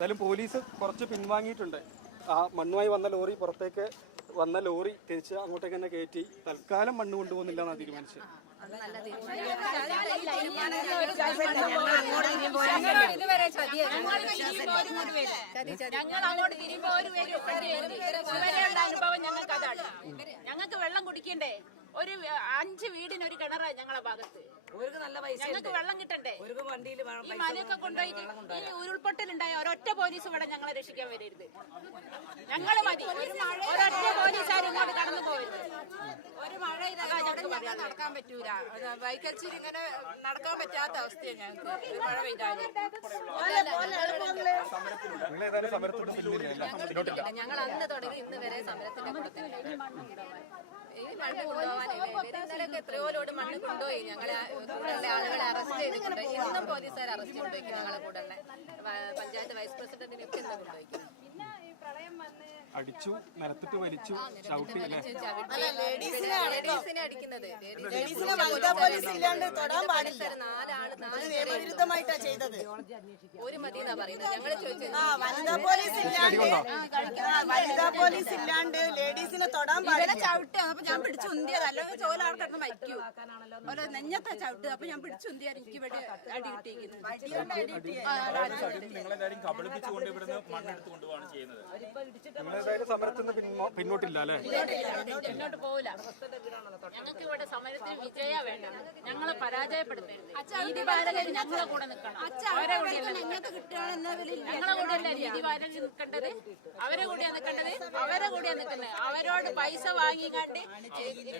എന്തായാലും പോലീസ് കുറച്ച് പിൻവാങ്ങിയിട്ടുണ്ട് ആ മണ്ണുമായി വന്ന ലോറി പുറത്തേക്ക് വന്ന ലോറി തിരിച്ച് അങ്ങോട്ടേക്ക് തന്നെ കയറ്റി തൽക്കാലം മണ്ണ് കൊണ്ടുപോകുന്നില്ല എന്നാണ് തീരുമാനിച്ചത് ഞങ്ങൾക്ക് വെള്ളം കുടിക്കണ്ടേ ഒരു അഞ്ച് വീടിന് ഒരു കിണറാ ഞങ്ങളെ ഭാഗത്ത്. നല്ല പൈസ ഞങ്ങൾക്ക് വെള്ളം കിട്ടണ്ടേ? വണ്ടിയിൽ ഈ മലയൊക്കെ കൊണ്ടുപോയിട്ട് ഈ ഉരുൾപൊട്ടലുണ്ടായ ഒരൊറ്റ പോലീസ് ഇവിടെ ഞങ്ങളെ രക്ഷിക്കാൻ വരരുത്. ഞങ്ങൾ മതി. ഒരൊറ്റ പോലീസുകാർ ഇങ്ങോട്ട് കടന്നു പോകരുത്. ഒരു മഴ ഇതാ നടക്കാൻ പറ്റൂല. വൈക്കൽച്ചിരി ഇങ്ങനെ നടക്കാൻ പറ്റാത്ത അവസ്ഥയാണ് ഞങ്ങൾക്ക് മഴ പെയ്താൽ. ഞങ്ങൾ അന്ന് തുടങ്ങി ഇന്ന് വരെ സമരത്തിന്റെ ഈ മണ്ണ് കൊണ്ടുപോകാനില്ലേ ഇന്നലെയൊക്കെ എത്രയോ മണ്ണ് കൊണ്ടുപോയി. ഞങ്ങളെ കൂടെയുള്ള ആളുകളെ അറസ്റ്റ് ചെയ്തിട്ടുണ്ട്. ഇന്നും പോലീസുകാർ അറസ്റ്റ് കൊണ്ടുപോയി ഞങ്ങളെ കൂടെ പഞ്ചായത്ത് വൈസ് പ്രസിഡന്റിനൊക്കെ ഇന്ന് കൊണ്ടുപോയി. അടിച്ചു നിലത്തിട്ട് വലിച്ചു ചവിട്ടി അല്ലേ നിയമവിരുദ്ധമായിട്ടാ ചെയ്തത്. ഒരു മതി പറയുന്നത്. ഞങ്ങൾ ചോദിച്ചത് ആ വനിതാ പോലീസ് ഇല്ലാണ്ട് വനിതാ പോലീസ് ഇല്ലാണ്ട് ലേഡീസിനെ തൊടാൻ പാടില്ല. ചവിട്ട് അപ്പൊ ഞാൻ പിടിച്ചുന്തിയത് അല്ലെങ്കിൽ മരിക്കൂ ഓരോ നെഞ്ഞത്തെ ചവിട്ട് അപ്പൊ ഞാൻ പിടിച്ചു എനിക്ക് ഇവിടെ അടി കിട്ടിയിരിക്കുന്നത്. നിങ്ങളെല്ലാരും കബളിപ്പിച്ചുകൊണ്ട് ഇവിടുന്ന് മണ്ണെടുത്ത് കൊണ്ടുപോവാണ് ചെയ്യുന്നത്. ഏതായാലും സമരത്തിൽ നിന്ന് പിന്നോട്ടില്ല അല്ലേ? മുന്നോട്ട് പോവില്ല. ഞങ്ങൾക്ക് ഇവിടെ സമരത്തിന് വിജയ വേണ്ട ഞങ്ങളെ പരാജയപ്പെടുത്തരുത്. നീതിപാലകർ ഞങ്ങളെ കൂടെ നിൽക്കണം. അവരെ കൂടെ എങ്ങനത്തെ കിട്ടുകയാണെന്നതിൽ ഞങ്ങളെ കൂടെയല്ല നീതിപാലകർ നിൽക്കേണ്ടത്? അവരെ കൂടെയാ നിൽക്കേണ്ടത്? അവരെ നിൽക്കുന്നത് അവരോട് പൈസ വാങ്ങിക്കാണ്ട്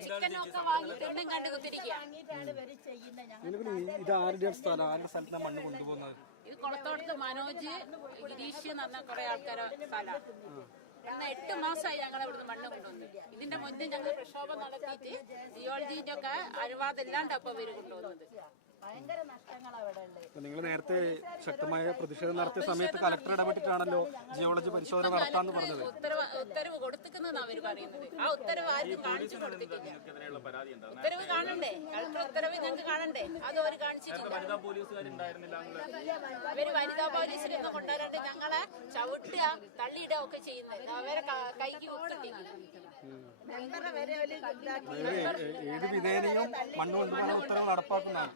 ചിക്കനൊക്കെ വാങ്ങി തിന്നും കണ്ട് കുത്തിരിക്കുക. ഇത് ആരുടെ സ്ഥലം? ആരുടെ സ്ഥലത്ത് മണ്ണ് കൊണ്ടുപോകുന്നത്? ഇത് കുളത്തോടത്ത് മനോജ് ഗിരീഷ് എന്ന് പറഞ്ഞ കുറെ ആൾക്കാരെ സ്ഥലമാണ്. എട്ട് മാസമായി ഞങ്ങൾ ഇവിടുന്ന് മണ്ണ് കൊണ്ടുവന്നു. ഇതിന്റെ മുന്നേ ഞങ്ങൾ പ്രക്ഷോഭം നടത്തിയിട്ട് ജിയോളജിന്റെ ഒക്കെ അനുവാദം ഇല്ലാണ്ട് ഇവർ കൊണ്ടുവന്നത്. നിങ്ങൾ നേരത്തെ ശക്തമായ പ്രതിഷേധം നടത്തിയ സമയത്ത് കലക്ടർ ഇടപെട്ടിട്ടാണല്ലോ ജിയോളജി പരിശോധന നടത്താന്ന് പറഞ്ഞത്. ഉത്തരവ് ഉത്തരവ് കൊടുത്തിക്കുന്നാ അവർ പറയുന്നത്. ആ ഉത്തരവ് ആരും കാണിച്ചു കൊടുത്തിട്ടില്ല. ഉത്തരവ് കാണണ്ടേ? കളക്ടർ ഉത്തരവ് ഞങ്ങൾക്ക് കാണണ്ടേ? അത് അവർ കാണിച്ചിട്ടില്ല. വനിതാ പോലീസുകാരുണ്ടായിരുന്നില്ല എന്നുള്ള ഇവർ വനിതാ പോലീസിലൊന്നും കൊണ്ടുവരാണ്ട് ഞങ്ങളെ ചവിട്ടുക തള്ളിയിടുക ഒക്കെ ചെയ്യുന്നത്. അവരെ ക- കൈക്ക് കുത്തിട്ടില്ല അതായത് ഏത് വിധേനയും മണ്ണ് കൊണ്ടുപോകാൻ ഉത്തരവ് നടപ്പാക്കുന്നതാണ്.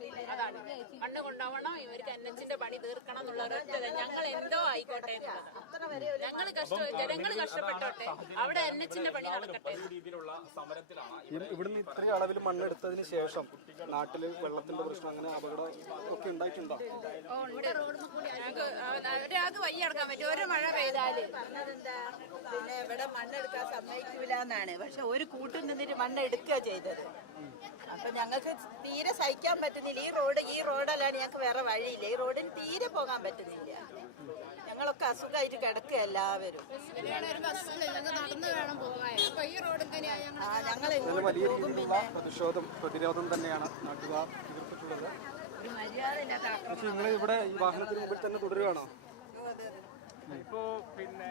മണ്ണ് കൊണ്ടുപോകണം ഇവർക്ക് എൻ എച്ചിന്റെ പണി തീർക്കണം എന്നുള്ള ഒരൊറ്റ ഞങ്ങൾ എന്തോ ആയിക്കോട്ടെ ഞങ്ങൾ ജനങ്ങൾ കഷ്ടപ്പെട്ടോട്ടെ അവിടെ എൻ എച്ചിന്റെ പണി നടക്കട്ടെ. ഇവിടുന്ന് ഇത്രയും അളവിൽ മണ്ണെടുത്തതിന് ശേഷം നാട്ടിൽ വെള്ളത്തിന്റെ പ്രശ്നം അങ്ങനെ അപകടം ഒക്കെ ഉണ്ടായിട്ടുണ്ടോ? അവരാത് വയ്യ അടക്കാൻ പറ്റും. ഒരു മഴ പെയ്താൽ. പിന്നെ ഇവിടെ മണ്ണെടുക്കാൻ സമ്മതിക്കൂല എന്നാണ് പക്ഷെ ഒരു കൂട്ടിൽ നിന്നിട്ട് മണ്ണ് മണ്ണെടുക്കുക ചെയ്തത്. അപ്പൊ ഞങ്ങൾക്ക് തീരെ സഹിക്കാൻ പറ്റുന്നില്ല. ഈ റോഡ് ഈ റോഡല്ലാണ്ട് ഞങ്ങൾക്ക് വേറെ വഴിയില്ല. ഈ റോഡിന് തീരെ പോകാൻ പറ്റുന്നില്ല. ഞങ്ങളൊക്കെ അസുഖമായിട്ട് കിടക്കുക എല്ലാവരും. ഒരു ബസ്സിൽ നടന്നു വേണം പോകാൻ. അപ്പൊ ഈ റോഡ് തന്നെയാ ഞങ്ങൾ ആ ഞങ്ങൾ ഇതിന് പ്രതിഷേധം പ്രതിരോധം തന്നെയാണ് നാട്ടുകാർ എതിർത്തിട്ടുള്ളത്. പക്ഷെ നിങ്ങൾ ഇവിടെ ഈ വാഹനത്തിന് മുമ്പിൽ തന്നെ തുടരുകയാണോ ഇപ്പോ പിന്നെ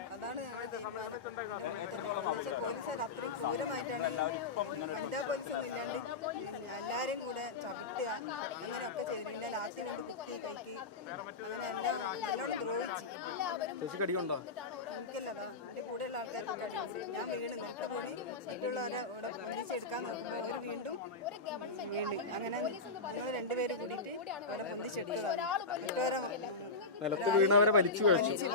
എല്ലാരും കൂടെ ചവിട്ടുക അങ്ങനെയൊക്കെ ചെയ്തിട്ടില്ല ലാസ്റ്റിനോട് കുത്തി കൈക്ക് എന്നോട് ദ്രോഹിച്ചു. ചേച്ചി കടിയുണ്ടോ എനിക്കല്ലതാ കൂടെയുള്ള ആൾക്കാർക്ക് ഞാൻ വീണ് നേരത്തെ പോയി മറ്റുള്ളവരെ ഇവിടെ പൊന്തിച്ചെടുക്കാൻ നോക്കുമ്പോൾ അവർ വീണ്ടും വീണ്ടും അങ്ങനെ ഞങ്ങൾ രണ്ടുപേരും കൂടിയിട്ട് അവരെ പൊന്തിച്ചെടുത്തതാണ് മറ്റുള്ളവരെ നിലത്ത് വീണവരെ വലിച്ചു കഴിച്ചു.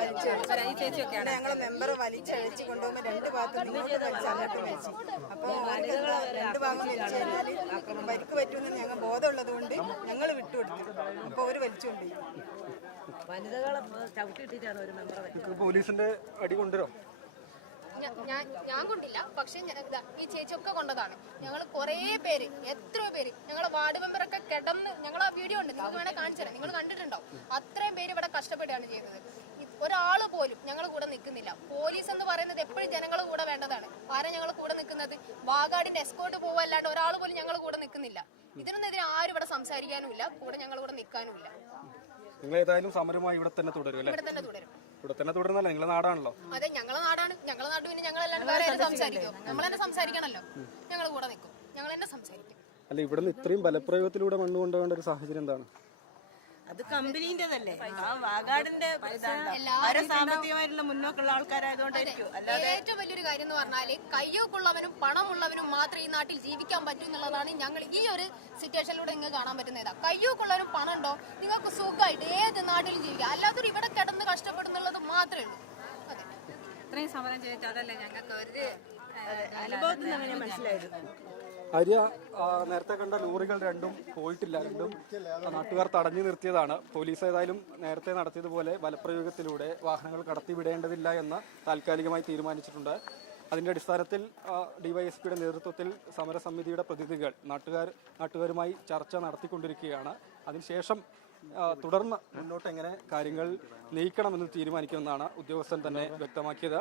ഞങ്ങളെ മെമ്പറെ വലിച്ചഴിച്ച് കൊണ്ടുപോകുമ്പോൾ രണ്ട് ഭാഗത്ത് നിങ്ങൾക്ക് വലിച്ച് അങ്ങോട്ട് വലിച്ചു അപ്പൊ രണ്ട് ഭാഗം വലിച്ചു പരിക്ക് പറ്റുമെന്ന് ഞങ്ങൾ ബോധമുള്ളത് കൊണ്ട് ഞങ്ങൾ വിട്ടുകൊടുത്തു. അപ്പൊ അവർ വലിച്ചുകൊണ്ടുപോയി. വനിതകളെ ചവിട്ടിയിട്ടിട്ടാണ് ഒരു മെമ്പർ പോലീസിന്റെ അടി കൊണ്ടുവരും ഞാൻ ഞാൻ കൊണ്ടില്ല. പക്ഷെ ഈ ചേച്ചിയൊക്കെ കൊണ്ടതാണ്. ഞങ്ങൾ കുറേ പേര് എത്ര പേര് ഞങ്ങളെ വാർഡ് മെമ്പറൊക്കെ കിടന്ന് ഞങ്ങൾ ആ വീഡിയോ ഉണ്ട് നിങ്ങൾക്ക് വേണേൽ കാണിച്ചു തരാം. നിങ്ങൾ കണ്ടിട്ടുണ്ടോ? അത്രയും പേര് ഇവിടെ കഷ്ടപ്പെടുകയാണ് ചെയ്യുന്നത്. ഒരാൾ ഒരാൾ പോലും ഞങ്ങൾ കൂടെ നിൽക്കുന്നില്ല. പോലീസ് എന്ന് പറയുന്നത് എപ്പോഴും ജനങ്ങൾ കൂടെ വേണ്ടതാണ്. ആരാ ഞങ്ങൾ കൂടെ നിൽക്കുന്നത്? വാഗാടിന്റെ എസ്കോട്ട് പോവല്ലാണ്ട് ഒരാൾ പോലും ഞങ്ങൾ കൂടെ നിൽക്കുന്നില്ല. ഇതിനൊന്നെതിരെ ആരും ഇവിടെ സംസാരിക്കാനുമില്ല. കൂടെ ഞങ്ങൾ കൂടെ നിൽക്കാനുമില്ല. നിങ്ങൾ ഏതായാലും സമരമായി ഇവിടെ തന്നെ തുടരും അല്ലേ? ഇവിടെ തന്നെ തുടരും. ഇവിടെ തന്നെ തുടരുന്നല്ല? നിങ്ങളെ നാടാണല്ലോ. അതെ ഞങ്ങളെ നാടാണ്. ഞങ്ങളെ നാട് പിന്നെ ഞങ്ങൾ അല്ലാണ്ട് വേറെ ആരും സംസാരിക്കും. നമ്മൾ തന്നെ സംസാരിക്കണല്ലോ. ഞങ്ങൾ കൂടെ നിൽക്കും ഞങ്ങൾ തന്നെ സംസാരിക്കും. അല്ല ഇവിടുന്ന് ഇത്രയും ബലപ്രയോഗത്തിലൂടെ മണ്ണ് കൊണ്ടുപോകേണ്ട ഒരു സാഹചര്യം എന്താണ്? അത് കമ്പനീന്റേതല്ലേ. ആ വാഗാടിന്റെ അവരെ സാമ്പത്തികമായിട്ടുള്ള മുന്നോക്കുള്ള ആൾക്കാരായതുകൊണ്ടായിരിക്കും. അല്ലാതെ ഏറ്റവും വലിയൊരു കാര്യം എന്ന് പറഞ്ഞാൽ കയ്യൊക്കുള്ളവനും പണമുള്ളവനും മാത്രമേ ഈ നാട്ടിൽ ജീവിക്കാൻ പറ്റൂ എന്നുള്ളതാണ് ഞങ്ങൾ ഈ ഒരു സിറ്റുവേഷനിലൂടെ നിങ്ങൾക്ക് കാണാൻ പറ്റുന്നത്. കയ്യോക്കുള്ളവരും പണം ഉണ്ടോ നിങ്ങൾക്ക് സുഖമായിട്ട് ഏത് നാട്ടിലും ജീവിക്കാം. അല്ലാതെ ഇവിടെ കിടന്ന് കഷ്ടപ്പെടുന്നുള്ളത് മാത്രമേ ഉള്ളൂ. അതെ. ഇത്രയും സമരം ചെയ്തിട്ട് അതല്ലേ ഞങ്ങൾക്ക് ഒരു അനുഭവത്തിൽ നിന്ന് അങ്ങനെ ആ, നേരത്തെ കണ്ട ലോറികൾ രണ്ടും പോയിട്ടില്ല രണ്ടും നാട്ടുകാർ തടഞ്ഞു നിർത്തിയതാണ്. പോലീസ് ഏതായാലും നേരത്തെ നടത്തിയതുപോലെ ബലപ്രയോഗത്തിലൂടെ വാഹനങ്ങൾ കടത്തിവിടേണ്ടതില്ല എന്ന് താൽക്കാലികമായി തീരുമാനിച്ചിട്ടുണ്ട്. അതിന്റെ അടിസ്ഥാനത്തിൽ ഡിവൈഎസ്പിയുടെ നേതൃത്വത്തിൽ സമരസമിതിയുടെ പ്രതിനിധികൾ നാട്ടുകാർ നാട്ടുകാരുമായി ചർച്ച നടത്തിക്കൊണ്ടിരിക്കുകയാണ്. അതിനുശേഷം തുടർന്ന് മുന്നോട്ട് എങ്ങനെ കാര്യങ്ങൾ നയിക്കണമെന്ന് തീരുമാനിക്കുമെന്നാണ് ഉദ്യോഗസ്ഥൻ തന്നെ വ്യക്തമാക്കിയത്.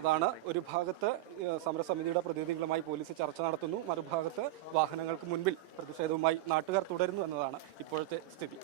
അതാണ് ഒരു ഭാഗത്ത് സമരസമിതിയുടെ പ്രതിനിധികളുമായി പോലീസ് ചർച്ച നടത്തുന്നു. മറുഭാഗത്ത് വാഹനങ്ങൾക്ക് മുൻപിൽ പ്രതിഷേധവുമായി നാട്ടുകാർ തുടരുന്നു എന്നതാണ് ഇപ്പോഴത്തെ സ്ഥിതി.